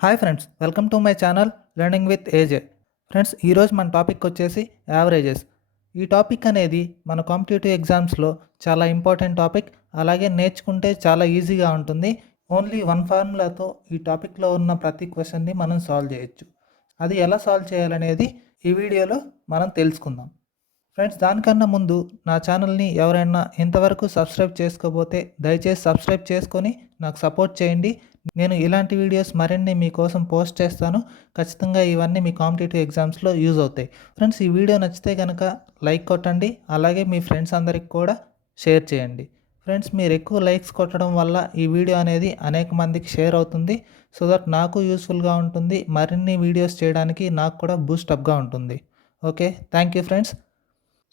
Hi friends, welcome to my channel learning with AJ. Friends, ఈరోజు మన topic వచ్చేసి averages. ఈ టాపిక్ అనేది మన కాంపిటేటివ్ ఎగ్జామ్స్లో చాలా ఇంపార్టెంట్ టాపిక్. అలాగే నేర్చుకుంటే చాలా ఈజీగా ఉంటుంది. ఓన్లీ వన్ ఫార్ములాతో ఈ టాపిక్లో ఉన్న ప్రతి క్వశ్చన్ని మనం సాల్వ్ చేయొచ్చు. అది ఎలా సాల్వ్ చేయాలనేది ఈ వీడియోలో మనం తెలుసుకుందాం. ఫ్రెండ్స్, దానికన్నా ముందు నా ఛానల్ని ఎవరైనా ఇంతవరకు సబ్స్క్రైబ్ చేసుకోకపోతే దయచేసి సబ్స్క్రైబ్ చేసుకొని నాకు సపోర్ట్ చేయండి. నేను ఇలాంటి వీడియోస్ మరిన్ని మీకోసం పోస్ట్ చేస్తాను. ఖచ్చితంగా ఇవన్నీ మీ కాంపిటేటివ్ ఎగ్జామ్స్లో యూజ్ అవుతాయి. ఫ్రెండ్స్, ఈ వీడియో నచ్చితే కనుక లైక్ కొట్టండి. అలాగే మీ ఫ్రెండ్స్ అందరికి కూడా షేర్ చేయండి. ఫ్రెండ్స్, మీరు ఎక్కువ లైక్స్ కొట్టడం వల్ల ఈ వీడియో అనేది అనేక మందికి షేర్ అవుతుంది. సో దట్ నాకు యూస్ఫుల్గా ఉంటుంది. మరిన్ని వీడియోస్ చేయడానికి నాకు కూడా బూస్టప్గా ఉంటుంది. Okay, thank you friends.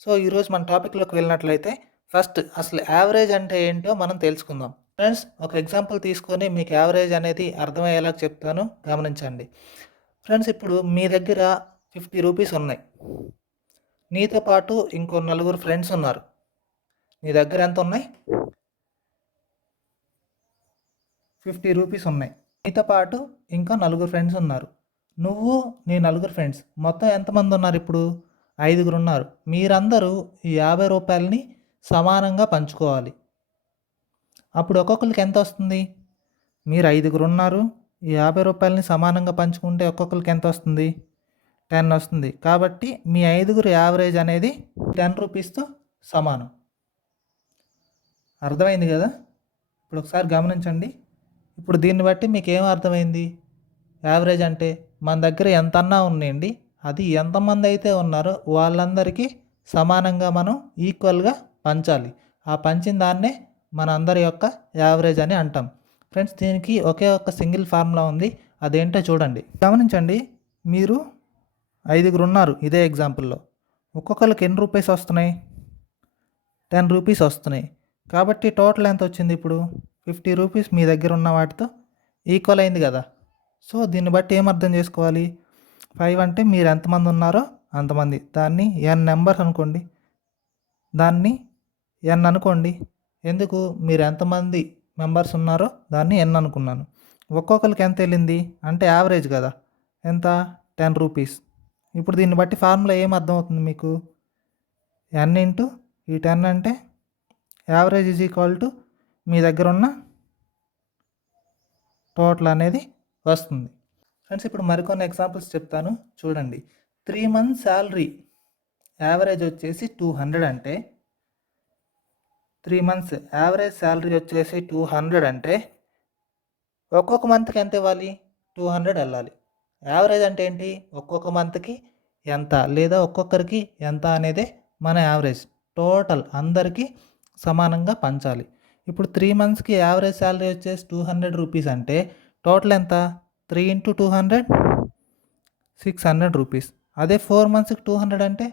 So ఈరోజు మన టాపిక్లోకి వెళ్ళినట్లయితే ఫస్ట్ అసలు యావరేజ్ అంటే ఏంటో మనం తెలుసుకుందాం. ఫ్రెండ్స్, ఒక ఎగ్జాంపుల్ తీసుకొని మీకు యావరేజ్ అనేది అర్థమయ్యేలా చెప్తాను, గమనించండి. ఫ్రెండ్స్, ఇప్పుడు మీ దగ్గర 50 రూపీస్ ఉన్నాయి. నీతో పాటు ఇంకో నలుగురు ఫ్రెండ్స్ ఉన్నారు. నీ దగ్గర ఎంత ఉన్నాయి? 50 రూపీస్ ఉన్నాయి. నీతో పాటు ఇంకా నలుగురు ఫ్రెండ్స్ ఉన్నారు. నువ్వు నీ నలుగురు ఫ్రెండ్స్ మొత్తం ఎంతమంది ఉన్నారు? ఇప్పుడు 5గురు ఉన్నారు. మీరందరూ ఈ 50 రూపాయలని సమానంగా పంచుకోవాలి. అప్పుడు ఒక్కొక్కరికి ఎంత వస్తుంది? మీరు 5గురు ఉన్నారు. ఈ 50 రూపాయలని సమానంగా పంచుకుంటే ఒక్కొక్కరికి ఎంత వస్తుంది? 10 వస్తుంది. కాబట్టి మీ 5గురు యావరేజ్ అనేది 10 రూపీస్తో సమానం. అర్థమైంది కదా? ఇప్పుడు ఒకసారి గమనించండి. ఇప్పుడు దీన్ని బట్టి మీకు ఏం అర్థమైంది? యావరేజ్ అంటే మన దగ్గర ఎంత అన్నా ఉన్నాయండి, అది ఎంతమంది అయితే ఉన్నారో వాళ్ళందరికీ సమానంగా మనం ఈక్వల్గా పంచాలి. ఆ పంచిన దాన్నే మన అందరి యొక్క యావరేజ్ అని అంటాం. ఫ్రెండ్స్, దీనికి ఒకే ఒక్క సింగిల్ ఫార్ములా ఉంది. అదేంటో చూడండి, గమనించండి. మీరు 5గురు ఉన్నారు. ఇదే ఎగ్జాంపుల్లో ఒక్కొక్కరికి ఎన్ని రూపీస్ వస్తున్నాయి? 10 రూపీస్ వస్తున్నాయి. కాబట్టి టోటల్ ఎంత వచ్చింది? ఇప్పుడు 50 రూపీస్ మీ దగ్గర ఉన్న వాటితో ఈక్వల్ అయింది కదా. సో దీన్ని బట్టి ఏం అర్థం చేసుకోవాలి? 5 అంటే మీరు ఎంతమంది ఉన్నారో అంతమంది. దాన్ని n నెంబర్స్ అనుకోండి. దాన్ని n అనుకోండి. ఎందుకు? మీరు ఎంతమంది మెంబర్స్ ఉన్నారో దాన్ని n అనుకున్నాను. ఒక్కొక్కరికి ఎంత వెళ్ళింది అంటే యావరేజ్ కదా. ఎంత? 10 రూపీస్. ఇప్పుడు దీన్ని బట్టి ఫార్ములా ఏం అర్థమవుతుంది మీకు? n ఇంటూ ఈ 10 అంటే average is equal to me దగ్గర ఉన్న టోటల్ అనేది వస్తుంది. ఫ్రెండ్స్, ఇప్పుడు మరికొన్ని ఎగ్జాంపుల్స్ చెప్తాను, చూడండి. 3 మంత్స్ శాలరీ యావరేజ్ వచ్చేసి 200 అంటే 3 మంత్స్ యావరేజ్ శాలరీ వచ్చేసి 200 అంటే ఒక్కొక్క మంత్కి ఎంత ఇవ్వాలి? 200 వెళ్ళాలి. యావరేజ్ అంటే ఏంటి? ఒక్కొక్క మంత్కి ఎంత లేదా ఒక్కొక్కరికి ఎంత అనేదే మన యావరేజ్. టోటల్ అందరికీ సమానంగా పంచాలి. ఇప్పుడు 3 మంత్స్కి యావరేజ్ శాలరీ వచ్చేసి 200 రూపీస్ అంటే టోటల్ ఎంత? 3 ఇంటూ 200 600 రూపీస్. అదే 4 మంత్స్కి 200 అంటే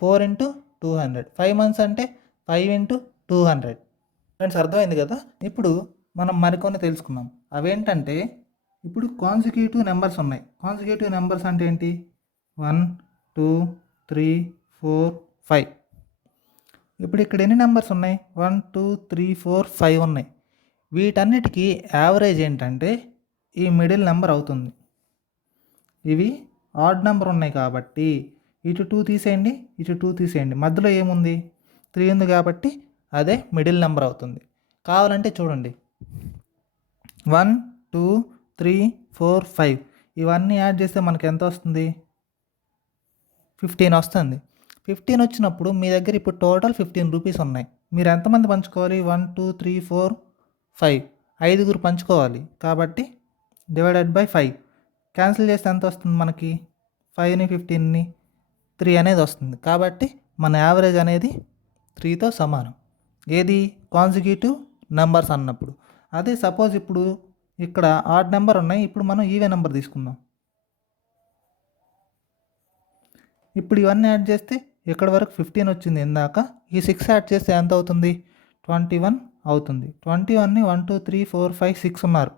4 ఇంటూ 200. 5 మంత్స్ అంటే 5 ఇంటూ 200. ఫ్రెండ్స్, అర్థమైంది కదా? ఇప్పుడు మనం మరికొన్ని తెలుసుకుందాం. అవేంటంటే, ఇప్పుడు కాన్సిక్యూటివ్ నెంబర్స్ ఉన్నాయి. కాన్సిక్యూటివ్ నెంబర్స్ అంటే ఏంటి? 1 2 3 4 5. ఇప్పుడు ఇక్కడ ఎన్ని నెంబర్స్ ఉన్నాయి? 1 2 3 4 5 ఉన్నాయి. వీటన్నిటికీ యావరేజ్ ఏంటంటే ఈ మిడిల్ నెంబర్ అవుతుంది. ఇవి ఆడ్ నెంబర్ ఉన్నాయి కాబట్టి ఇటు 2 తీసేయండి, ఇటు 2 తీసేయండి. మధ్యలో ఏముంది? 3 ఉంది కాబట్టి అదే మిడిల్ నెంబర్ అవుతుంది. కావాలంటే చూడండి, 1 2 3 4 5 ఇవన్నీ యాడ్ చేస్తే మనకి ఎంత వస్తుంది? 15 వస్తుంది. 15 వచ్చినప్పుడు మీ దగ్గర ఇప్పుడు టోటల్ 15 రూపీస్ ఉన్నాయి. మీరు ఎంతమంది పంచుకోవాలి? 1 2 3 4 5 5గురు పంచుకోవాలి. కాబట్టి డివైడెడ్ బై 5 క్యాన్సిల్ చేస్తే ఎంత వస్తుంది మనకి? 5ని 15ని 3 అనేది వస్తుంది. కాబట్టి మన యావరేజ్ అనేది 3తో సమానం. ఏది? కాన్సిక్యూటివ్ నెంబర్స్ అన్నప్పుడు. అదే సపోజ్ ఇప్పుడు ఇక్కడ ఆడ్ నెంబర్ ఉన్నాయి. ఇప్పుడు మనం ఈవెన్ నెంబర్ తీసుకుందాం. ఇప్పుడు ఇవన్నీ యాడ్ చేస్తే ఇక్కడ వరకు 15 వచ్చింది ఇందాక. ఈ 6 యాడ్ చేస్తే ఎంత అవుతుంది? 21 అవుతుంది. 21ని 1 2 3 4 5 6 ఉన్నారు.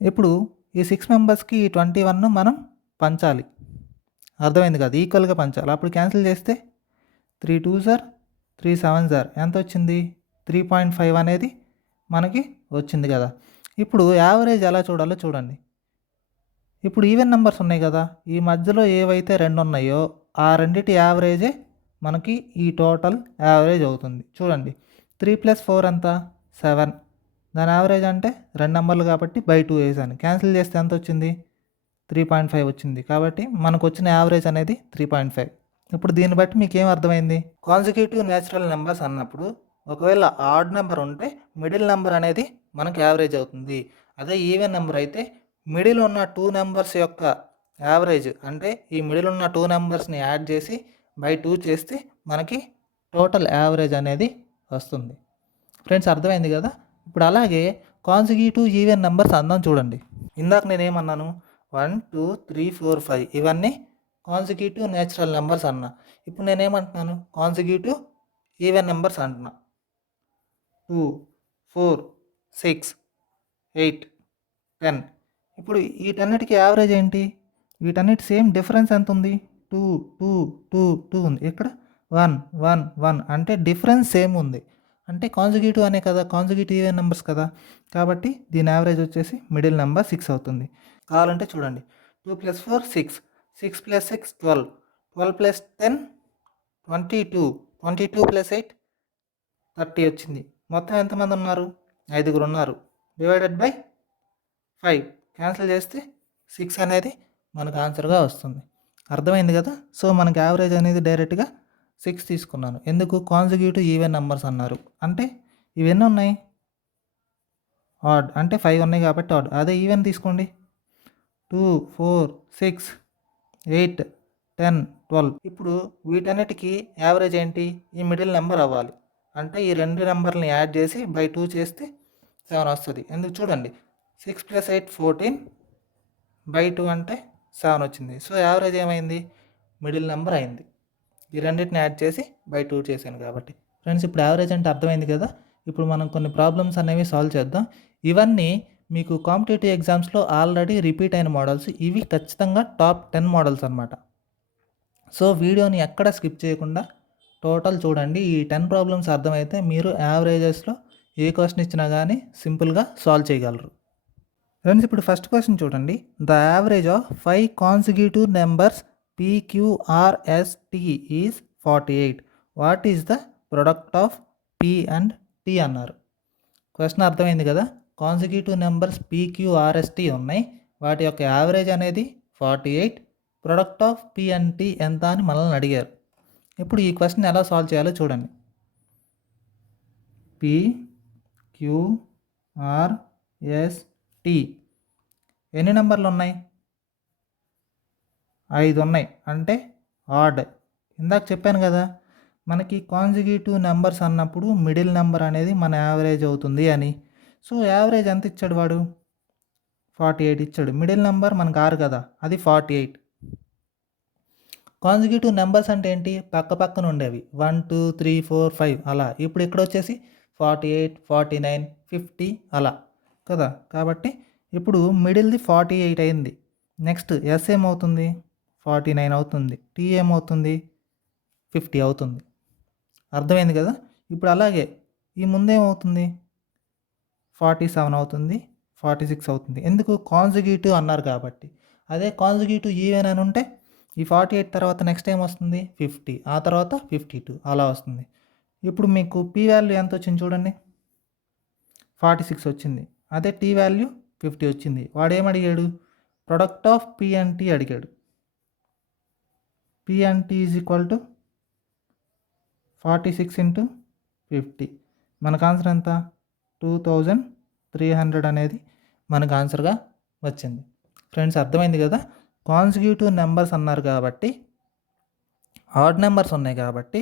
ఇప్పుడు ఈ 6 మెంబర్స్కి ఈ 21ను మనం పంచాలి. అర్థమైంది కదా? ఈక్వల్గా పంచాలి. అప్పుడు క్యాన్సిల్ చేస్తే 3 2s 3 7s ఎంత వచ్చింది? 3.5 అనేది మనకి వచ్చింది కదా. ఇప్పుడు యావరేజ్ ఎలా చూడాలో చూడండి. ఇప్పుడు ఈవెన్ నెంబర్స్ ఉన్నాయి కదా, ఈ మధ్యలో ఏవైతే 2 ఉన్నాయో ఆ రెండిటి యావరేజే మనకి ఈ టోటల్ యావరేజ్ అవుతుంది. చూడండి 3 + 4 ఎంత? 7. దాని యావరేజ్ అంటే 2 నెంబర్లు కాబట్టి బై 2 వేసాను. క్యాన్సిల్ చేస్తే ఎంత వచ్చింది? 3.5 వచ్చింది. కాబట్టి మనకు వచ్చిన యావరేజ్ అనేది 3.5. ఇప్పుడు దీన్ని బట్టి మీకు ఏం అర్థమైంది? కాన్సిక్యూటివ్ నేచురల్ నెంబర్స్ అన్నప్పుడు ఒకవేళ ఆడ్ నెంబర్ ఉంటే మిడిల్ నెంబర్ అనేది మనకి యావరేజ్ అవుతుంది. అదే ఈవెన్ నెంబర్ అయితే మిడిల్ ఉన్న 2 నెంబర్స్ యొక్క యావరేజ్ అంటే ఈ మిడిల్ ఉన్న 2 నెంబర్స్ని యాడ్ చేసి బై 2 చేస్తే మనకి టోటల్ యావరేజ్ అనేది వస్తుంది. ఫ్రెండ్స్ అర్థమైంది కదా? ఇప్పుడు అలాగే కాన్సిక్యూటివ్ ఈవెన్ నెంబర్స్ అందాం చూడండి. ఇందాక నేనేమన్నాను? 1 2 3 4 5 ఇవన్నీ కాన్సిక్యూటివ్ నేచురల్ నెంబర్స్ అన్నా. ఇప్పుడు నేనేమంటున్నాను? కాన్సిక్యూటివ్ ఈవెన్ నెంబర్స్ అంటున్నా. 2 4 6 8 10. ఇప్పుడు వీటన్నిటికీ యావరేజ్ ఏంటి? వీటన్నిటి సేమ్ డిఫరెన్స్ ఎంత ఉంది? 2 2 2 2 ఉంది. ఇక్కడ 1 1 1 అంటే డిఫరెన్స్ సేమ్ ఉంది. అంటే కాన్సిక్యూటివ్ అనే కదా, కాన్సిక్యూటివ్ ఈవెన్ నెంబర్స్ కదా, కాబట్టి దీని యావరేజ్ వచ్చేసి మిడిల్ నెంబర్ 6 అవుతుంది. కావాలంటే చూడండి 2 + 4 6, 6 + 6 12, 12 + 10 22, 22 + 8 30 వచ్చింది. మొత్తం ఎంతమంది ఉన్నారు? 5 ఉన్నారు. డివైడెడ్ బై 5 క్యాన్సిల్ చేస్తే 6 అనేది మనకు ఆన్సర్గా వస్తుంది. అర్థమైంది కదా? సో మనకి యావరేజ్ అనేది డైరెక్ట్గా 6 తీసుకున్నాను. ఎందుకు? కాన్సిక్యూటివ్ ఈవెన్ నెంబర్స్ అన్నారు. అంటే ఇవన్నీ ఉన్నాయి ఆడ్, అంటే 5 ఉన్నాయి కాబట్టి ఆడ్. అదే ఈవెన్ తీసుకోండి 2 4 6 8 10 12. ఇప్పుడు వీటన్నిటికీ యావరేజ్ ఏంటి? ఈ మిడిల్ నెంబర్ అవ్వాలి. అంటే ఈ 2 నెంబర్ని యాడ్ చేసి బై 2 చేస్తే 7 వస్తుంది. ఎందుకు? చూడండి 6 + 8 14 బై 2 అంటే 7 వచ్చింది. సో యావరేజ్ ఏమైంది? మిడిల్ నెంబర్ అయింది. ఈ రెండింటిని యాడ్ చేసి బై 2 చేశాను కాబట్టి. ఫ్రెండ్స్ ఇప్పుడు యావరేజ్ అంటే అర్థమైంది కదా? ఇప్పుడు మనం కొన్ని ప్రాబ్లమ్స్ అనేవి సాల్వ్ చేద్దాం. ఇవన్నీ మీకు కాంపిటేటివ్ ఎగ్జామ్స్లో ఆల్రెడీ రిపీట్ అయిన మోడల్స్. ఇవి ఖచ్చితంగా టాప్ 10 మోడల్స్ అనమాట. సో వీడియోని ఎక్కడ స్కిప్ చేయకుండా టోటల్ చూడండి. ఈ 10 ప్రాబ్లమ్స్ అర్థమైతే మీరు యావరేజెస్లో ఏ క్వశ్చన్ ఇచ్చినా కానీ సింపుల్గా సాల్వ్ చేయగలరు. ఫ్రెండ్స్ ఇప్పుడు ఫస్ట్ క్వశ్చన్ చూడండి. The average of 5 consecutive numbers PQRST is 48. What is the product of P and T అన్నారు. క్వశ్చన్ అర్థమైంది కదా? కాన్సిక్యూటివ్ నెంబర్స్ PQRST ఉన్నాయి, వాటి యొక్క యావరేజ్ అనేది 48, product of P and T ఎంత అని మనల్ని అడిగారు. ఇప్పుడు ఈ క్వశ్చన్ ఎలా సాల్వ్ చేయాలో చూడండి. PQRST ఎన్ని నెంబర్లు ఉన్నాయి? 5 ఉన్నాయి, అంటే ఆడ్. ఇందాక చెప్పాను కదా, మనకి కాన్సిక్యూటివ్ నెంబర్స్ అన్నప్పుడు మిడిల్ నెంబర్ అనేది మన యావరేజ్ అవుతుంది అని. సో యావరేజ్ ఎంత ఇచ్చాడు వాడు? 48 ఇచ్చాడు. మిడిల్ నెంబర్ మనకు 6 కదా, అది 48. కాన్సిక్యూటివ్ నెంబర్స్ అంటే ఏంటి? పక్క పక్కన ఉండేవి 1 2 3 4 5 అలా. ఇప్పుడు ఇక్కడ వచ్చేసి 48 49 50 అలా కదా. కాబట్టి ఇప్పుడు మిడిల్ది 48 అయింది. నెక్స్ట్ ఎస్ ఏమవుతుంది? 49 అవుతుంది. టీ ఏమవుతుంది? 50 అవుతుంది. అర్థమైంది కదా? ఇప్పుడు అలాగే ఈ ముందేమవుతుంది? 47 అవుతుంది, 46 అవుతుంది. ఎందుకు? కాన్సిక్యూటివ్ అన్నారు కాబట్టి. అదే కాన్సిక్యూటివ్ ఈవెన్ అని ఉంటే ఈ 48 తర్వాత నెక్స్ట్ టైం వస్తుంది 50, ఆ తర్వాత 52 అలా వస్తుంది. ఇప్పుడు మీకు పీ వాల్యూ ఎంత వచ్చింది చూడండి, 46 వచ్చింది. అదే టీ వాల్యూ 50 వచ్చింది. వాడు ఏమడిగాడు? Product of P and T అడిగాడు. P and T is equal to 46 × 50. మనకు ఆన్సర్ ఎంత? 2300 అనేది మనకు ఆన్సర్గా వచ్చింది. ఫ్రెండ్స్ అర్థమైంది కదా? కాన్సిక్యూటివ్ నెంబర్స్ అన్నారు కాబట్టి, ఆడ్ నెంబర్స్ ఉన్నాయి కాబట్టి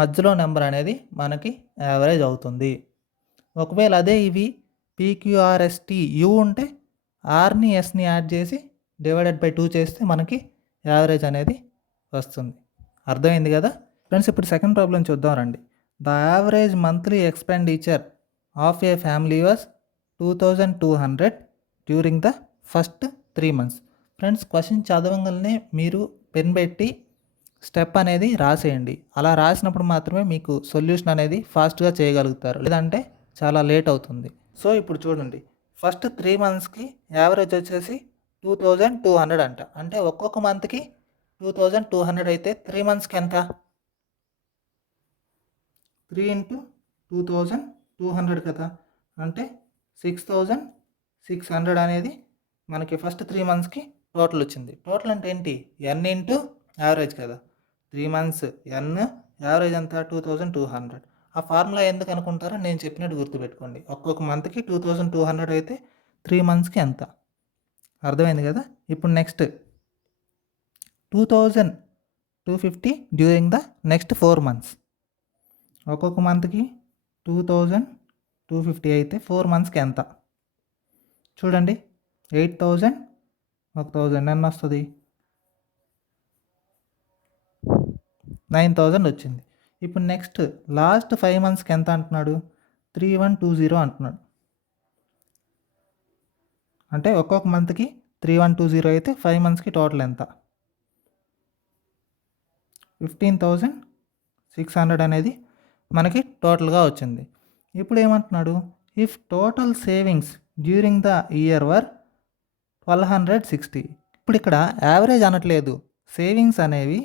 మధ్యలో నెంబర్ అనేది మనకి యావరేజ్ అవుతుంది. ఒకవేళ అదే ఇవి PQRST యూ ఉంటే ఆర్ని ఎస్ని యాడ్ చేసి డివైడెడ్ బై 2 చేస్తే మనకి యావరేజ్ అనేది వస్తుంది. అర్థమైంది కదా? ఫ్రెండ్స్ ఇప్పుడు సెకండ్ ప్రాబ్లం చూద్దాం రండి. The average monthly expenditure of a family was 2200 during the first 3 months. Friends question చదవగానే మీరు పెన్ పెట్టి స్టెప్ అనేది రాసేయండి. అలా రాసినప్పుడు మాత్రమే మీకు సొల్యూషన్ అనేది ఫాస్ట్గా చేయగలుగుతారు, లేదంటే చాలా లేట్ అవుతుంది. సో ఇప్పుడు చూడండి, ఫస్ట్ 3 monthsకి యావరేజ్ వచ్చేసి 2200 అంట. అంటే ఒక్కొక్క మంత్కి 2200 అయితే 3 మంత్స్కి ఎంత? 3 ఇంటూ 2200 కదా, అంటే 6600 అనేది మనకి ఫస్ట్ 3 మంత్స్కి టోటల్ వచ్చింది. టోటల్ అంటే ఏంటి? ఎన్ ఇంటూ యావరేజ్ కదా. 3 మంత్స్ ఎన్, యావరేజ్ ఎంత? 2200. ఆ ఫార్ములా ఎందుకు అనుకుంటారో నేను చెప్పినట్టు గుర్తుపెట్టుకోండి. ఒక్కొక్క మంత్కి 2200 అయితే 3 మంత్స్కి ఎంత? అర్థమైంది కదా. ఇప్పుడు next 2250 during the next 4 months. ఒక్కొక్క మంత్కి 2250 అయితే 4 మంత్స్కి ఎంత? చూడండి, 8000, 1000 ఎన్ని వస్తుంది? 9000 వచ్చింది. ఇప్పుడు నెక్స్ట్ లాస్ట్ 5 మంత్స్కి ఎంత అంటున్నాడు? 3120 అంటున్నాడు. అంటే ఒక్కొక్క మంత్కి 3120 అయితే 5 మంత్స్కి టోటల్ ఎంత? 15600 అనేది మనకి టోటల్గా వచ్చింది. ఇప్పుడు ఏమంటున్నాడు? If total savings during the year were 1260. ఇప్పుడు ఇక్కడ యావరేజ్ అనట్లేదు, సేవింగ్స్ అనేవి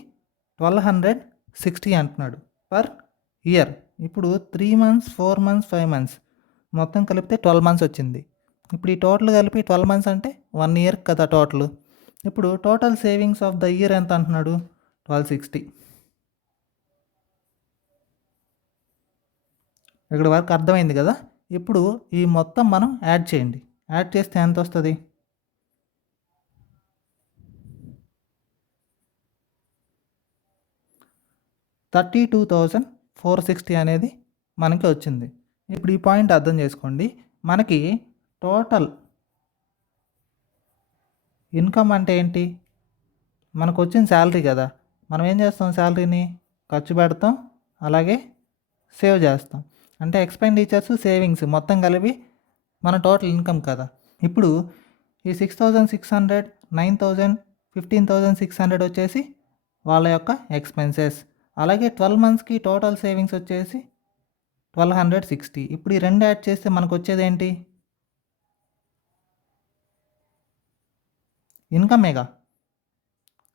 1260 అంటున్నాడు పర్ ఇయర్. ఇప్పుడు 3 మంత్స్, 4 మంత్స్, 5 మంత్స్ మొత్తం కలిపితే 12 మంత్స్ వచ్చింది. ఇప్పుడు ఈ టోటల్ కలిపి 12 మంత్స్ అంటే 1 ఇయర్ కదా టోటల్. ఇప్పుడు total savings of the year ఎంత అంటున్నాడు? 1260. ఇక్కడ వరకు అర్థమైంది కదా. ఇప్పుడు ఈ మొత్తం మనం యాడ్ చేయండి. యాడ్ చేస్తే ఎంత వస్తుంది? 32,460 అనేది మనకి వచ్చింది. ఇప్పుడు ఈ పాయింట్ అర్థం చేసుకోండి. మనకి టోటల్ ఇన్కమ్ అంటే ఏంటి? మనకు వచ్చిన శాలరీ కదా. మనం ఏం చేస్తాం? శాలరీని ఖర్చు పెడతాం, అలాగే సేవ్ చేస్తాం. అంటే ఎక్స్పెండిచర్స్, సేవింగ్స్ మొత్తం కలిపి మన టోటల్ ఇన్కమ్ కదా. ఇప్పుడు ఈ 6600, 9000, 15600 వచ్చేసి వాళ్ళ యొక్క ఎక్స్పెన్సెస్. అలాగే 12 మంత్స్కి టోటల్ సేవింగ్స్ వచ్చేసి 1260. ఇప్పుడు ఈ రెండు యాడ్ చేస్తే మనకు వచ్చేది ఏంటి? ఇన్కమేగా.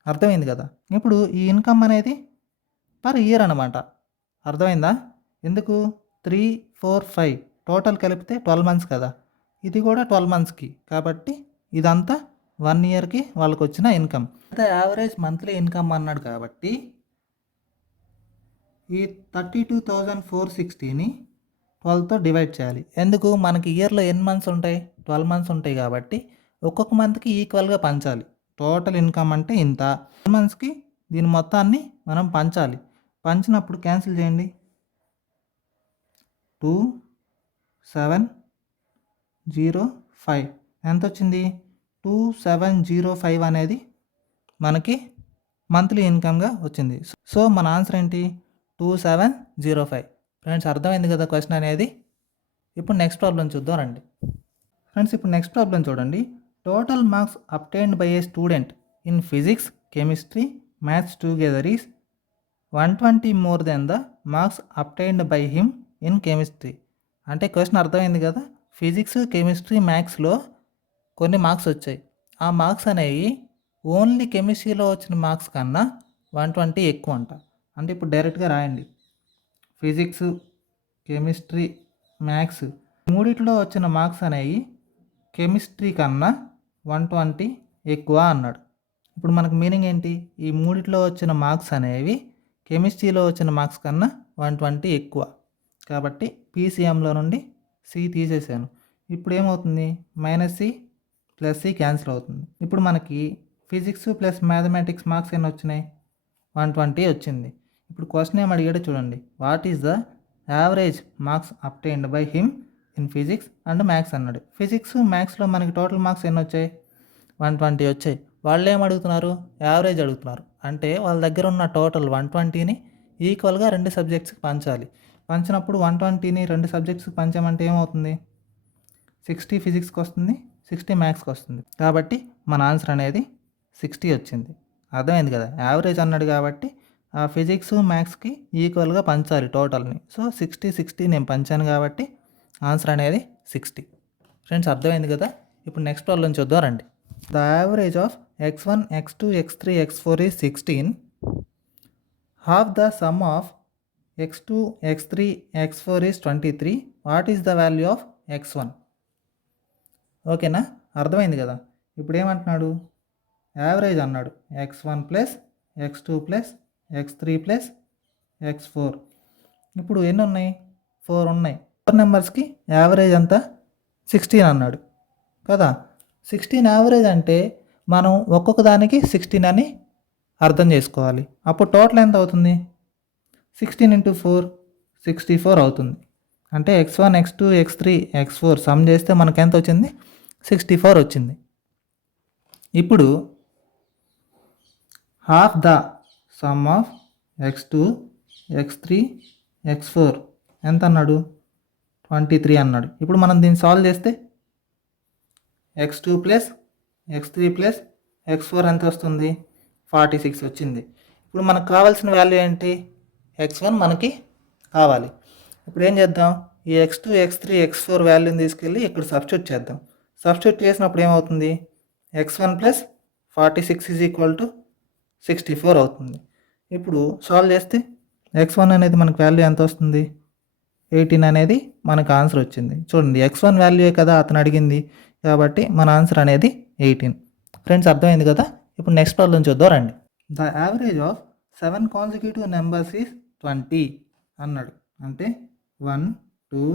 అర్థమైంది కదా. ఇప్పుడు ఈ ఇన్కమ్ అనేది పర్ ఇయర్ అనమాట. అర్థమైందా? ఎందుకు? 3, 4, 5 టోటల్ కలిపితే 12 మంత్స్ కదా. ఇది కూడా 12 మంత్స్కి, కాబట్టి ఇదంతా 1 ఇయర్కి వాళ్ళకి వచ్చిన ఇన్కమ్. అయితే యావరేజ్ మంత్లీ ఇన్కమ్ అన్నాడు కాబట్టి ఈ 32,460ని 12తో డివైడ్ చేయాలి. ఎందుకు? మనకి ఇయర్లో ఎన్ని మంత్స్ ఉంటాయి? 12 మంత్స్ ఉంటాయి కాబట్టి ఒక్కొక్క మంత్కి ఈక్వల్గా పంచాలి. టోటల్ ఇన్కమ్ అంటే ఇంత. 12 మంత్స్కి దీని మొత్తాన్ని మనం పంచాలి. పంచినప్పుడు క్యాన్సిల్ చేయండి. 2705 ఎంత వచ్చింది? 2705 అనేది మనకి మంత్లీ ఇన్కమ్గా వచ్చింది. సో మన ఆన్సర్ ఏంటి? 2705. ఫ్రెండ్స్ అర్థమైంది కదా క్వశ్చన్ అనేది. ఇప్పుడు నెక్స్ట్ ప్రాబ్లం చూద్దాం రండి. ఫ్రెండ్స్ ఇప్పుడు నెక్స్ట్ ప్రాబ్లం చూడండి. Total marks obtained by A student in physics, chemistry, maths together is 120 more than the marks obtained by him in chemistry. అంటే క్వశ్చన్ అర్థమైంది కదా. ఫిజిక్స్, కెమిస్ట్రీ, మ్యాథ్స్లో కొన్ని మార్క్స్ వచ్చాయి. ఆ మార్క్స్ అనేవి ఓన్లీ కెమిస్ట్రీలో వచ్చిన మార్క్స్ కన్నా 120 ఎక్కువ అంట. అంటే ఇప్పుడు డైరెక్ట్గా రాయండి. ఫిజిక్స్, కెమిస్ట్రీ, మ్యాథ్స్ మూడిట్లో వచ్చిన మార్క్స్ అనేవి కెమిస్ట్రీ కన్నా 120 ఎక్కువ అన్నాడు. ఇప్పుడు మనకు మీనింగ్ ఏంటి? ఈ మూడిట్లో వచ్చిన మార్క్స్ అనేవి కెమిస్ట్రీలో వచ్చిన మార్క్స్ కన్నా 120 ఎక్కువ. కాబట్టి పీసీఎంలో నుండి సి తీసేసాను. ఇప్పుడు ఏమవుతుంది? -C + C క్యాన్సిల్ అవుతుంది. ఇప్పుడు మనకి ఫిజిక్స్ ప్లస్ మ్యాథమెటిక్స్ మార్క్స్ ఎన్ని వచ్చినాయి? 120 వచ్చింది. ఇప్పుడు క్వశ్చన్ ఏం అడిగాడో చూడండి. What is the average marks obtained by him in physics and maths అన్నాడు. ఫిజిక్స్, మ్యాథ్స్లో మనకి టోటల్ మార్క్స్ ఎన్ని వచ్చాయి? 120 వచ్చాయి. వాళ్ళు ఏం అడుగుతున్నారు? యావరేజ్ అడుగుతున్నారు. అంటే వాళ్ళ దగ్గర ఉన్న టోటల్ 120ని ఈక్వల్గా 2 సబ్జెక్ట్స్కి పంచాలి. పంచినప్పుడు 120ని 2 సబ్జెక్ట్స్కి పంచామంటే ఏమవుతుంది? 60 ఫిజిక్స్కి వస్తుంది, 60 మ్యాథ్స్కి వస్తుంది. కాబట్టి మన ఆన్సర్ అనేది 60 వచ్చింది. అర్థమైంది కదా. యావరేజ్ అన్నాడు కాబట్టి ఆ ఫిజిక్స్, మ్యాథ్స్కి ఈక్వల్గా పంచాలి టోటల్ని. సో 60, 60 నేను పంచాను కాబట్టి ఆన్సర్ అనేది 60. ఫ్రెండ్స్ అర్థమైంది కదా. ఇప్పుడు నెక్స్ట్ ప్రాబ్లం చూద్దాం రండి. The average of x1, x2, x3, x4 is 16. Half the sum of x2, x3, x4 is 23. What is the value of x1? ఓకేనా, అర్థమైంది కదా. ఇప్పుడు ఏమంటున్నాడు, యావరేజ్ అన్నాడు. x1 plus x2 plus x3 plus x4. ఇప్పుడు ఎన్ని ఉన్నాయి, 4 ఉన్నాయి. 4 నెంబర్స్కి యావరేజ్ అంతా 16 అన్నాడు కదా. 16 యావరేజ్ అంటే మనం ఒక్కొక్క దానికి 16 అని అర్థం చేసుకోవాలి. అప్పుడు టోటల్ ఎంత అవుతుంది, 16 ఇంటూ 4 64 అవుతుంది. అంటే x1, x2, x3, x4 some చేస్తే మనకు ఎంత వచ్చింది, 64 వచ్చింది. ఇప్పుడు half the sum of x2, x3, x4 ఎంత అన్నాడు, 23 అన్నాడు. ఇప్పుడు మనం దీన్ని సాల్వ్ చేస్తే x2 plus x3 plus x4 ఎంత వస్తుంది, 46 వచ్చింది. ఇప్పుడు మనకు కావాల్సిన వాల్యూ ఏంటి, x1 మనకి కావాలి. ఇప్పుడు ఏం చేద్దాం, ఈ x2, x3, x4 వాల్యూని తీసుకెళ్ళి ఇక్కడ సబ్స్టిట్యూట్ చేద్దాం. సబ్స్టిట్యూట్ చేసినప్పుడు ఏమవుతుంది, x1 plus 46 is equal to 64 అవుతుంది. ఇప్పుడు సాల్వ్ చేస్తే x1 అనేది మనకు వాల్యూ ఎంత వస్తుంది, 18 అనేది మనకు ఆన్సర్ వచ్చింది. చూడండి, x1 వాల్యూ కదా అతను అడిగింది, కాబట్టి మన ఆన్సర్ అనేది 18. ఫ్రెండ్స్, అర్థమైంది కదా. ఇప్పుడు నెక్స్ట్ ప్రాబ్లం చూద్దాం రండి. The average of 7 consecutive numbers is 20 అన్నాడు. అంటే 1, 2,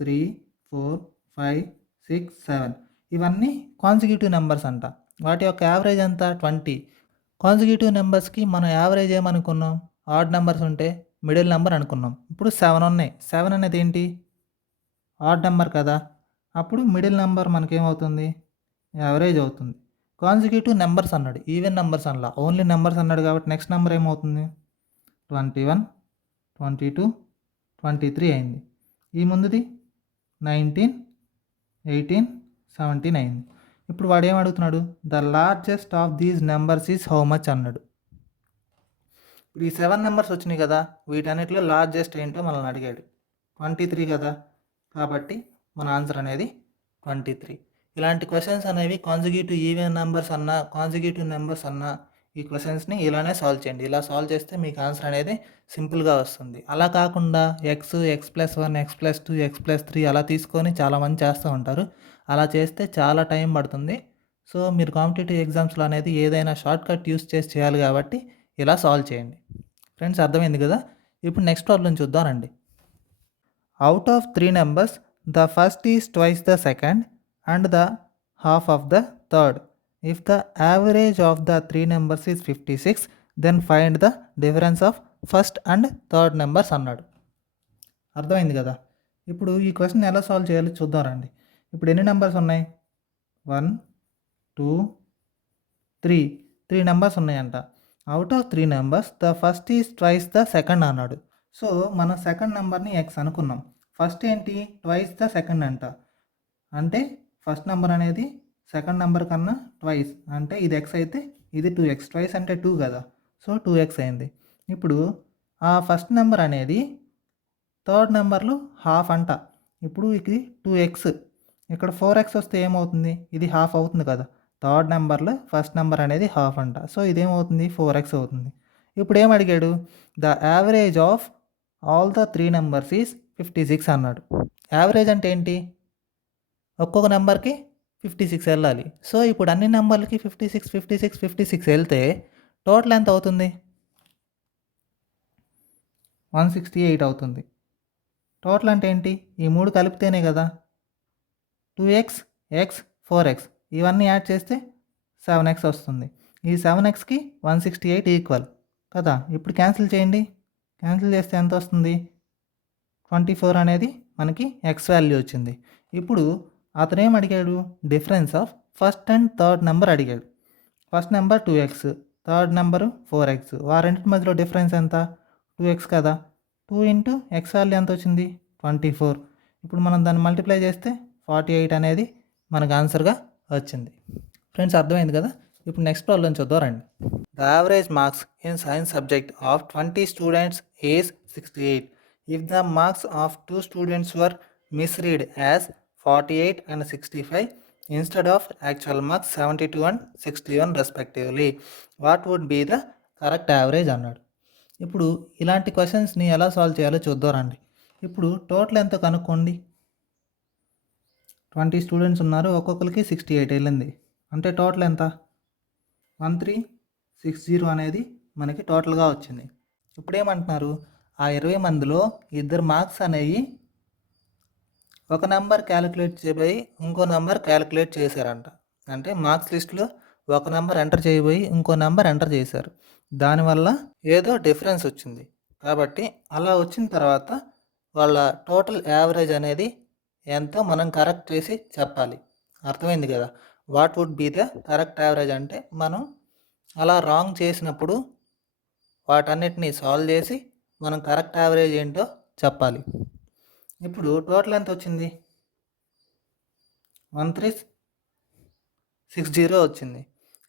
3, 4, 5, 6, 7 ఇవన్నీ కాన్సిక్యూటివ్ నెంబర్స్ అంట. వాటి యొక్క యావరేజ్ ఎంత, 20. కాన్సిక్యూటివ్ నెంబర్స్కి మనం యావరేజ్ ఏమనుకున్నాం, ఆడ్ నెంబర్స్ ఉంటే మిడిల్ నెంబర్ అనుకున్నాం. ఇప్పుడు 7 ఉన్నాయి. 7 అనేది ఏంటి, ఆడ్ నెంబర్ కదా. అప్పుడు మిడిల్ నెంబర్ మనకేమవుతుంది, యావరేజ్ అవుతుంది. కాన్సిక్యూటివ్ నెంబర్స్ అన్నాడు, ఈవెన్ నెంబర్స్ అన్నా, ఓన్లీ నెంబర్స్ అన్నాడు కాబట్టి నెక్స్ట్ నెంబర్ ఏమవుతుంది, 21, 22, 23 అయింది. ఈ ముందుది 19, 18, 17 అయింది. ఇప్పుడు వాడు ఏం అడుగుతున్నాడు, the largest of these numbers is how much అన్నాడు. ఇప్పుడు ఈ 7 నెంబర్స్ వచ్చినాయి కదా, వీటన్నిటిలో లార్జెస్ట్ ఏంటో మనల్ని అడిగాడు. 23 కదా, కాబట్టి మన ఆన్సర్ అనేది 23. ఇలాంటి క్వశ్చన్స్ అనేవి కాన్సిక్యూటివ్ ఈవెన్ నెంబర్స్ అన్నా, కాన్సిక్యూటివ్ నెంబర్స్ అన్నా, ఈ క్వశ్చన్స్ని ఇలానే సాల్వ్ చేయండి. ఇలా సాల్వ్ చేస్తే మీకు ఆన్సర్ అనేది సింపుల్గా వస్తుంది. అలా కాకుండా x+1, x+2, x+3 అలా తీసుకొని చాలామంది చేస్తూ ఉంటారు. అలా చేస్తే చాలా టైం పడుతుంది. సో మీరు కాంపిటేటివ్ ఎగ్జామ్స్లో అనేది ఏదైనా షార్ట్ కట్ యూస్ చేసి చేయాలి కాబట్టి ఇలా సాల్వ్ చేయండి. ఫ్రెండ్స్, అర్థమైంది కదా. ఇప్పుడు నెక్స్ట్ ప్రాబ్లం చూద్దామండి. Out of 3 numbers the first is twice the second and the half of the third. If the average of the 3 numbers is 56, then find the difference of first and third numbers అన్నాడు. అర్థమైంది కదా. ఇప్పుడు ఈ question ఎలా solve చేయాలో చూద్దాం రండి. ఇప్పుడు ఎన్ని నెంబర్స్ ఉన్నాయి, 1, 2, 3 నెంబర్స్ ఉన్నాయంట. Out of 3 numbers the first is twice the second అన్నాడు. సో మనం సెకండ్ నెంబర్ని ఎక్స్ అనుకున్నాం. ఫస్ట్ ఏంటి, ట్వైస్ ద సెకండ్ అంట. అంటే ఫస్ట్ నెంబర్ అనేది సెకండ్ నెంబర్ కన్నా ట్వైస్, అంటే ఇది ఎక్స్ అయితే ఇది 2x. ట్వైస్ అంటే 2 కదా, సో 2x అయింది. ఇప్పుడు ఆ ఫస్ట్ నెంబర్ అనేది థర్డ్ నెంబర్లు హాఫ్ అంట. ఇప్పుడు ఇది 2x, ఇక్కడ 4x వస్తే ఏమవుతుంది, ఇది హాఫ్ అవుతుంది కదా. థర్డ్ నెంబర్లో ఫస్ట్ నెంబర్ అనేది హాఫ్ అంట, సో ఇదేమవుతుంది, 4x అవుతుంది. ఇప్పుడు ఏం అడిగాడు, the average of all the 3 numbers is 56 అన్నాడు. యావరేజ్ అంటే ఏంటి, ఒక్కొక్క నెంబర్కి 56 వెళ్ళాలి. సో ఇప్పుడు అన్ని నెంబర్లకి 56, 56, 56 వెళ్తే టోటల్ ఎంత అవుతుంది, 168 అవుతుంది. టోటల్ అంటే ఏంటి, ఈ 3 కలిపితేనే కదా, 2x, x, 4x ఇవన్నీ యాడ్ చేస్తే 7x వస్తుంది. ఈ 7xకి 168 ఈక్వల్ కదా. ఇప్పుడు క్యాన్సిల్ చేయండి, క్యాన్సిల్ చేస్తే ఎంత వస్తుంది, 24 అనేది మనకి ఎక్స్ వాల్యూ వచ్చింది. ఇప్పుడు అతను ఏం అడిగాడు, difference of first and third number అడిగాడు. First number 2x, third number 4x. వారింటి మధ్యలో డిఫరెన్స్ ఎంత, 2x కదా. 2 ఇంటూ ఎక్స్ వాల్యూ ఎంత వచ్చింది, 24. ఇప్పుడు మనం దాన్ని మల్టిప్లై చేస్తే 48 అనేది మనకు ఆన్సర్గా వచ్చింది. ఫ్రెండ్స్, అర్థమైంది కదా. ఇప్పుడు నెక్స్ట్ ప్రాబ్లం చూద్దాం రండి. The average marks in science subject of 20 students is 68. If the marks of 2 students were misread as 48 and 65, instead of actual marks 72 and 61 respectively. What would be the correct average అన్నాడు. ఇప్పుడు ఇలాంటి క్వశ్చన్స్ని ఎలా solve చేయాలో చూద్దాం రండి. ఇప్పుడు total ఎంత కనుక్కోండి. 20 స్టూడెంట్స్ ఉన్నారు, ఒక్కొక్కరికి 68 వెళ్ళింది. అంటే టోటల్ ఎంత? 1360 అనేది మనకి టోటల్గా వచ్చింది. ఇప్పుడు ఏమంటున్నారు, ఆ 20 మందిలో ఇద్దరు మార్క్స్ అనేవి ఒక నెంబర్ క్యాలిక్యులేట్ చేయబోయి ఇంకో నెంబర్ క్యాలిక్యులేట్ చేశారంట. అంటే మార్క్స్ లిస్ట్లో ఒక నెంబర్ ఎంటర్ చేయబోయి ఇంకో నెంబర్ ఎంటర్ చేశారు. దానివల్ల ఏదో డిఫరెన్స్ వచ్చింది. కాబట్టి అలా వచ్చిన తర్వాత వాళ్ళ టోటల్ యావరేజ్ అనేది ఎంతో మనం కరెక్ట్ చేసి చెప్పాలి. అర్థమైంది కదా? What would be the correct average అంటే మనం అలా రాంగ్ చేసినప్పుడు వాటన్నిటిని సాల్వ్ చేసి మనం కరెక్ట్ యావరేజ్ ఏంటో చెప్పాలి. ఇప్పుడు టోటల్ ఎంత వచ్చింది? 1360 వచ్చింది.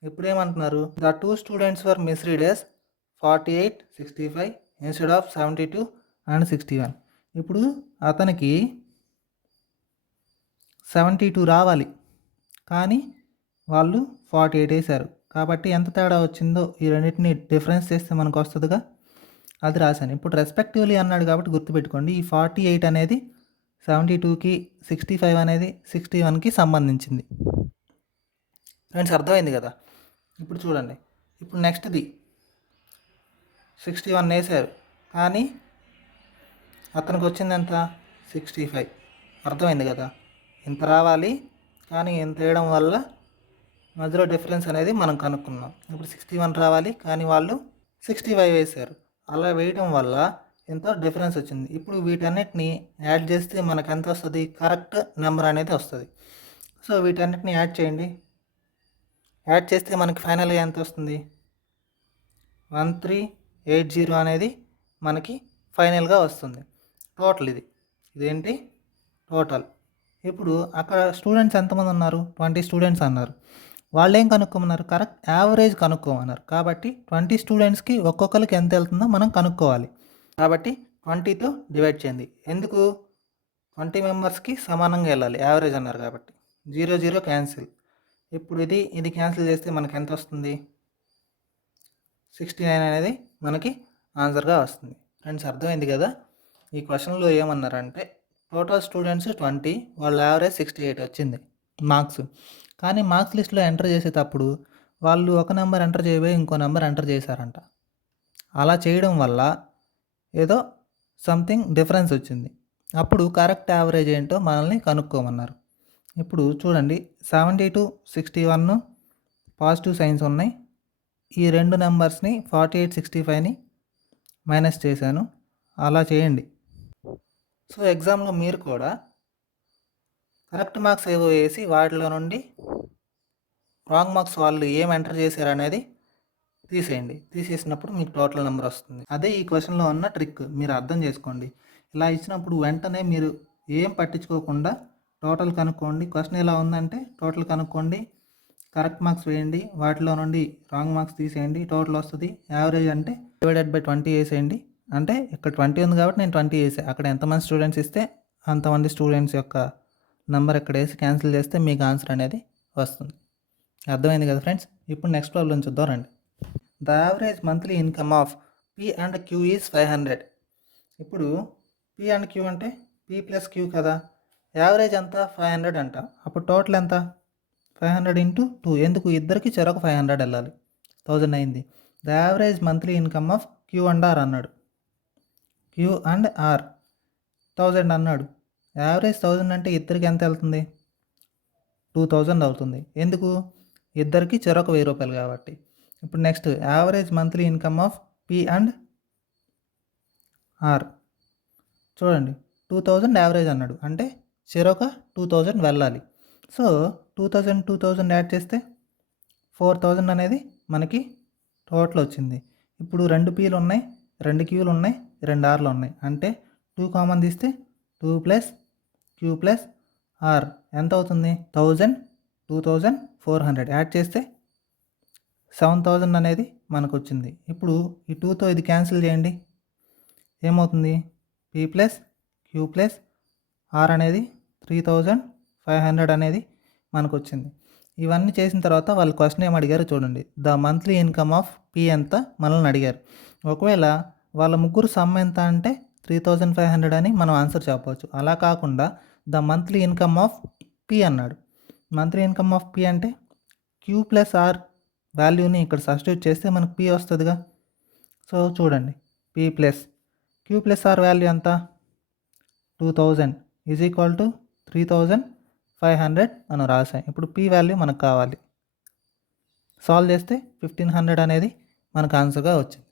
ఇప్పుడు ఏమంటున్నారు, the 2 students were misread as 48, 65 instead of 72 and 61. ఇప్పుడు అతనికి 72 రావాలి, కానీ వాళ్ళు 48 వేశారు. కాబట్టి ఎంత తేడా వచ్చిందో ఈ రెండింటిని డిఫరెన్స్ చేస్తే మనకు వస్తుందిగా, అది రాశాను. ఇప్పుడు రెస్పెక్టివ్లీ అన్నాడు కాబట్టి గుర్తుపెట్టుకోండి, ఈ 48 అనేది 72కి, 65 అనేది 61కి సంబంధించింది. ఫ్రెండ్స్ అర్థమైంది కదా? ఇప్పుడు చూడండి, ఇప్పుడు నెక్స్ట్ది 61 వేశారు, కానీ అతనికి వచ్చింది ఎంత? 65. అర్థమైంది కదా? ఇంత రావాలి, కానీ ఇంత వేయడం వల్ల మధ్యలో డిఫరెన్స్ అనేది మనం కనుక్కున్నాం. ఇప్పుడు 61 రావాలి, కానీ వాళ్ళు 65 వేశారు. అలా వేయడం వల్ల ఎంతో డిఫరెన్స్ వచ్చింది. ఇప్పుడు వీటన్నిటిని యాడ్ చేస్తే మనకు ఎంత వస్తుంది? కరెక్ట్ నెంబర్ అనేది వస్తుంది. సో వీటన్నిటిని యాడ్ చేయండి. యాడ్ చేస్తే మనకి ఫైనల్గా ఎంత వస్తుంది? 1380 అనేది మనకి ఫైనల్గా వస్తుంది. టోటల్ ఇదేంటి? టోటల్. ఇప్పుడు అక్కడ స్టూడెంట్స్ ఎంతమంది ఉన్నారు? 20 స్టూడెంట్స్ అన్నారు. వాళ్ళు ఏం కనుక్కోమన్నారు? Correct average కనుక్కోమన్నారు. కాబట్టి 20 స్టూడెంట్స్కి ఒక్కొక్కరికి ఎంత వెళ్తుందో మనం కనుక్కోవాలి. కాబట్టి 20తో డివైడ్ చేయండి. ఎందుకు? 20 మెంబర్స్కి సమానంగా వెళ్ళాలి, యావరేజ్ అన్నారు కాబట్టి. 0 0 క్యాన్సిల్. ఇప్పుడు ఇది క్యాన్సిల్ చేస్తే మనకి ఎంత వస్తుంది? 69 అనేది మనకి ఆన్సర్గా వస్తుంది. ఫ్రెండ్స్ అర్థమైంది కదా? ఈ క్వశ్చన్లో ఏమన్నారంటే టోటల్ స్టూడెంట్స్ 20, వాళ్ళ యావరేజ్ 68 వచ్చింది మార్క్స్. కానీ మార్క్స్ లిస్ట్లో ఎంటర్ చేసేటప్పుడు వాళ్ళు ఒక నెంబర్ ఎంటర్ చేయబోయి ఇంకో నెంబర్ ఎంటర్ చేశారంట. అలా చేయడం వల్ల ఏదో సంథింగ్ డిఫరెన్స్ వచ్చింది. అప్పుడు కరెక్ట్ యావరేజ్ ఏంటో మనల్ని కనుక్కోమన్నారు. ఇప్పుడు చూడండి, 72, 61 పాజిటివ్ సైన్స్ ఉన్నాయి. ఈ రెండు నెంబర్స్ని 48, 65ని మైనస్ చేశాను. అలా చేయండి. సో ఎగ్జామ్లో మీరు కూడా కరెక్ట్ మార్క్స్ ఏవో వేసి వాటిలో నుండి రాంగ్ మార్క్స్ వాళ్ళు ఏం ఎంటర్ చేశారు అనేది తీసేయండి. తీసేసినప్పుడు మీకు టోటల్ నెంబర్ వస్తుంది. అదే ఈ క్వశ్చన్లో ఉన్న ట్రిక్, మీరు అర్థం చేసుకోండి. ఇలా ఇచ్చినప్పుడు వెంటనే మీరు ఏం పట్టించుకోకుండా టోటల్ కనుక్కోండి. క్వశ్చన్ ఎలా ఉందంటే టోటల్ కనుక్కోండి, కరెక్ట్ మార్క్స్ వేయండి, వాటిలో నుండి రాంగ్ మార్క్స్ తీసేయండి, టోటల్ వస్తుంది. యావరేజ్ అంటే డివైడెడ్ బై 20 వేసేయండి. అంటే ఇక్కడ 20 ఉంది కాబట్టి నేను 20 వేసాను. అక్కడ ఎంతమంది స్టూడెంట్స్ ఇస్తే అంతమంది స్టూడెంట్స్ యొక్క నెంబర్ ఇక్కడ వేసి క్యాన్సిల్ చేస్తే మీకు ఆన్సర్ అనేది వస్తుంది. అర్థమైంది కదా ఫ్రెండ్స్? ఇప్పుడు నెక్స్ట్ ప్రాబ్లం చూద్దాం రండి. The average monthly income of P and Q is 500. ఇప్పుడు P అండ్ Q అంటే P ప్లస్ Q కదా, యావరేజ్ ఎంత? 500 అంట. అప్పుడు టోటల్ ఎంత? 500 ఇంటూ 2. ఎందుకు? ఇద్దరికి చెరొక 500 వెళ్ళాలి. 1000 అయింది. The average monthly income of Q and R అన్నాడు. Q అండ్ R 1000 అన్నాడు. యావరేజ్ 1000 అంటే ఇద్దరికి ఎంత వెళ్తుంది? 2000 అవుతుంది. ఎందుకు? ఇద్దరికి చెరొక 1000 రూపాయలు కాబట్టి. ఇప్పుడు next average monthly income of P and R చూడండి, 2000 యావరేజ్ అన్నాడు. అంటే చెరొక 2000 వెళ్ళాలి. సో 2000 యాడ్ చేస్తే 4000 అనేది మనకి టోటల్ వచ్చింది. ఇప్పుడు 2 Pలు ఉన్నాయి, 2 Qలు ఉన్నాయి, 2 Rలు ఉన్నాయి. అంటే 2 కామన్ తీస్తే 2 ప్లస్ Q ప్లస్ R ఎంత అవుతుంది? 1000, 2400 యాడ్ చేస్తే 7000 అనేది మనకు వచ్చింది. ఇప్పుడు ఈ 2తో ఇది క్యాన్సిల్ చేయండి. ఏమవుతుంది? P plus Q plus R అనేది 3500 అనేది మనకు వచ్చింది. ఇవన్నీ చేసిన తర్వాత వాళ్ళు క్వశ్చన్ ఏమి అడిగారు చూడండి. The monthly income of P ఎంత మనల్ని అడిగారు. ఒకవేళ వాళ్ళ ముగ్గురు సమ్ ఎంత అంటే 3500 అని మనం ఆన్సర్ చెప్పవచ్చు. అలా కాకుండా the monthly income of P అన్నాడు. మంత్లీ ఇన్కమ్ ఆఫ్ పి అంటే క్యూ ప్లస్ ఆర్ వాల్యూని ఇక్కడ సబ్స్టిట్యూట్ చేస్తే మనకు పి వస్తుందిగా. సో చూడండి, P plus Q plus R value ఎంత 2000 ఈజ్ ఈక్వల్ టు 3500 మనం రాసాం. ఇప్పుడు పి వాల్యూ మనకు కావాలి. సాల్వ్ చేస్తే 1500 అనేది మనకు ఆన్సర్గా వచ్చింది.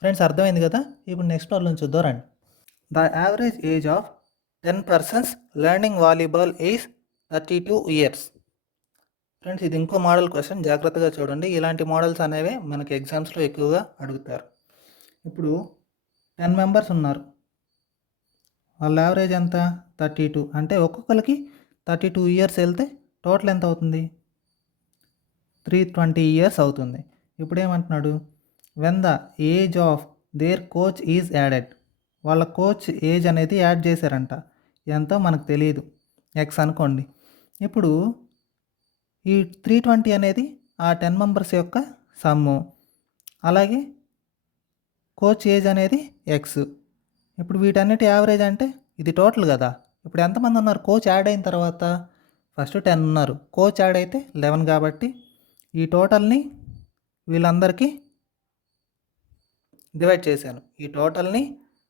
ఫ్రెండ్స్ అర్థమైంది కదా. ఇప్పుడు నెక్స్ట్ ప్రాబ్లం చూద్దాం రండి. The average age of 10 persons learning volleyball is 32 years. Friends ఇది ఇంకో మోడల్ క్వశ్చన్, జాగ్రత్తగా చూడండి. ఇలాంటి మోడల్స్ అనేవి మనకి ఎగ్జామ్స్లో ఎక్కువగా అడుగుతారు. ఇప్పుడు 10 members ఉన్నారు. వాళ్ళ యావరేజ్ ఎంత 32 అంటే ఒక్కొక్కరికి 32 years వెళ్తే టోటల్ ఎంత అవుతుంది 320 years అవుతుంది. ఇప్పుడు ఏమంటున్నాడు, when the age of their coach is added. వాళ్ళ కోచ్ ఏజ్ అనేది యాడ్ చేశారంట. ఎంతో మనకు తెలియదు, ఎక్స్ అనుకోండి. ఇప్పుడు ఈ 320 అనేది ఆ 10 members యొక్క సమ్ము, అలాగే కోచ్ ఏజ్ అనేది ఎక్స్. ఇప్పుడు వీటన్నిటి యావరేజ్ అంటే ఇది టోటల్ కదా. ఇప్పుడు ఎంతమంది ఉన్నారు కోచ్ యాడ్ అయిన తర్వాత? ఫస్ట్ 10 ఉన్నారు, కోచ్ యాడ్ అయితే 11 కాబట్టి ఈ టోటల్ని వీళ్ళందరికీ డివైడ్ చేశాను. ఈ టోటల్ని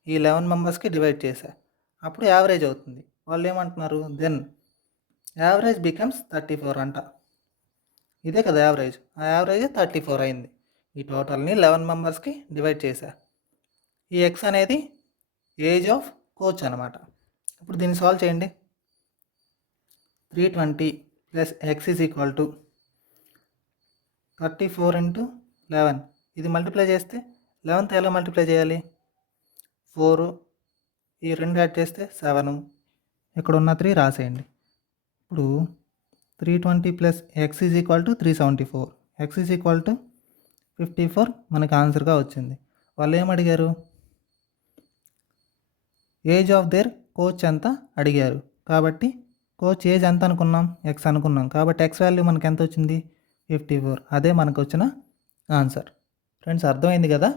ఈ 11 membersకి డివైడ్ చేశాను. అప్పుడు యావరేజ్ అవుతుంది. వాళ్ళు ఏమంటున్నారు, దెన్ యావరేజ్ బికమ్స్ 34 అంట. ఇదే కదా యావరేజ్, ఆ యావరేజ్ 34 అయింది. ఈ టోటల్ని 11 membersకి డివైడ్ చేశా. ఈ ఎక్స్ అనేది ఏజ్ ఆఫ్ కోచ్ అనమాట. ఇప్పుడు దీన్ని సాల్వ్ చేయండి. 320 plus X is equal to 34 into 11. ఇది మల్టిప్లై చేస్తే 11తో ఎలా మల్టిప్లై చేయాలి? 4, ఈ 2 యాడ్ చేస్తే 7, ఇక్కడ ఉన్న 3 రాసేయండి. ఇప్పుడు 320 plus X is equal to 374, X is equal to 54 మనకు ఆన్సర్గా వచ్చింది. వాళ్ళు ఏమడిగారు, ఏజ్ ఆఫ్ దేర్ కోచ్ ఎంత అడిగారు. కాబట్టి కోచ్ ఏజ్ ఎంత అనుకున్నాం, ఎక్స్ అనుకున్నాం. కాబట్టి ఎక్స్ వాల్యూ మనకు ఎంత వచ్చింది 54. అదే మనకు వచ్చిన ఆన్సర్. ఫ్రెండ్స్ అర్థమైంది కదా.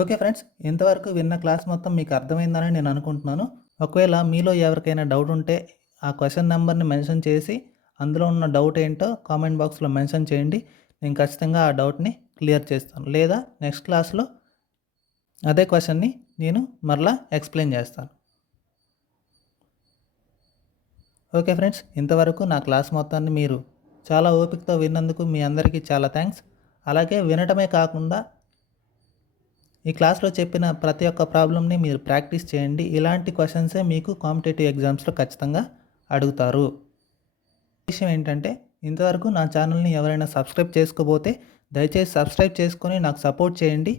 ఓకే ఫ్రెండ్స్, ఇంతవరకు విన్న క్లాస్ మొత్తం మీకు అర్థమైందని నేను అనుకుంటున్నాను. ఒకవేళ మీలో ఎవరికైనా డౌట్ ఉంటే ఆ క్వశ్చన్ నెంబర్ని మెన్షన్ చేసి అందులో ఉన్న డౌట్ ఏంటో కామెంట్ బాక్స్లో మెన్షన్ చేయండి. నేను ఖచ్చితంగా ఆ డౌట్ని క్లియర్ చేస్తాను. లేదా నెక్స్ట్ క్లాస్లో అదే క్వశ్చన్ని నేను మరలా ఎక్స్ప్లెయిన్ చేస్తాను. ఓకే ఫ్రెండ్స్, ఇంతవరకు నా క్లాస్ మొత్తాన్ని మీరు చాలా ఓపికతో విన్నందుకు మీ అందరికీ చాలా థ్యాంక్స్. అలాగే వినటమే కాకుండా ఈ క్లాస్లో చెప్పిన ప్రతి ఒక్క ప్రాబ్లమ్ని మీరు ప్రాక్టీస్ చేయండి. ఇలాంటి క్వశ్చన్సే మీకు కాంపిటేటివ్ ఎగ్జామ్స్లో ఖచ్చితంగా అడుగుతారు. విషయం ఏంటంటే, ఇంతవరకు నా ఛానల్ని ఎవరైనా సబ్స్క్రైబ్ చేసుకోబోతే దయచేసి సబ్స్క్రైబ్ చేసుకొని నాకు సపోర్ట్ చేయండి.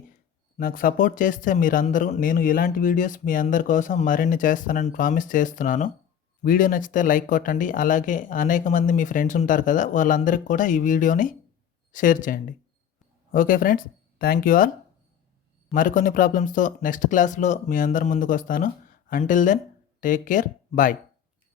నాకు సపోర్ట్ చేస్తే మీరందరూ నేను ఇలాంటి వీడియోస్ మీ అందరి కోసం మరిన్ని చేస్తానని ప్రామిస్ చేస్తున్నాను. వీడియో నచ్చితే లైక్ కొట్టండి. అలాగే అనేక మంది మీ ఫ్రెండ్స్ ఉంటారు కదా, వాళ్ళందరికీ కూడా ఈ వీడియోని షేర్ చేయండి. Okay friends, thank you all. మరికొన్ని ప్రాబ్లమ్స్తో నెక్స్ట్ క్లాస్లో మీ అందరి ముందుకు వస్తాను. Until then take care, bye.